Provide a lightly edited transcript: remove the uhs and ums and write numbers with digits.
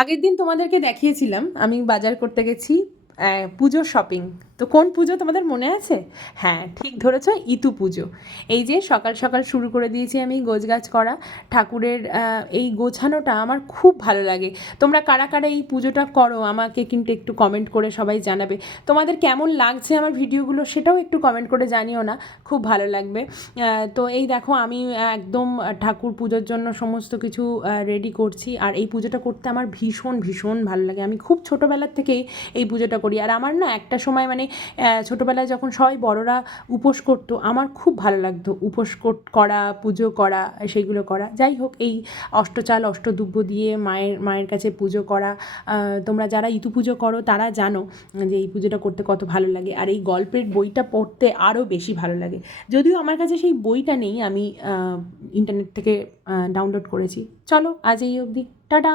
আগের দিন তোমাদেরকে দেখিয়েছিলাম আমি বাজার করতে গেছি পুজোর শপিং। তো কোন পুজো তোমাদের মনে আছে? হ্যাঁ, ঠিক ধরেছ, ইতু পুজো। এই যে সকাল সকাল শুরু করে দিয়েছি আমি গোছগাছ করা। ঠাকুরের এই গোছানোটা আমার খুব ভালো লাগে। তোমরা কারা কারা এই পুজোটা করো আমাকে কিন্তু একটু কমেন্ট করে সবাই জানাবে। তোমাদের কেমন লাগছে আমার ভিডিওগুলো সেটাও একটু কমেন্ট করে জানিও না, খুব ভালো লাগবে। তো এই দেখো আমি একদম ঠাকুর পুজোর জন্য সমস্ত কিছু রেডি করছি। আর এই পুজোটা করতে আমার ভীষণ ভীষণ ভালো লাগে। আমি খুব ছোটোবেলার থেকেই এই পুজোটা করি। আর আমার না একটা সময় মানে ছোটোবেলায় যখন সবাই বড়রা উপোস করতো আমার খুব ভালো লাগতো উপোস করা, পুজো করা, সেইগুলো করা। যাই হোক, এই অষ্টচাল অষ্টদুব্য দিয়ে মায়ের কাছে পুজো করা। তোমরা যারা ইতু পুজো করো তারা জানো যে এই পুজোটা করতে কত ভালো লাগে। আর এই গল্পের বইটা পড়তে আরও বেশি ভালো লাগে। যদিও আমার কাছে সেই বইটা নেই, আমি ইন্টারনেট থেকে ডাউনলোড করেছি। চলো আজ এই অবধি, টাটা।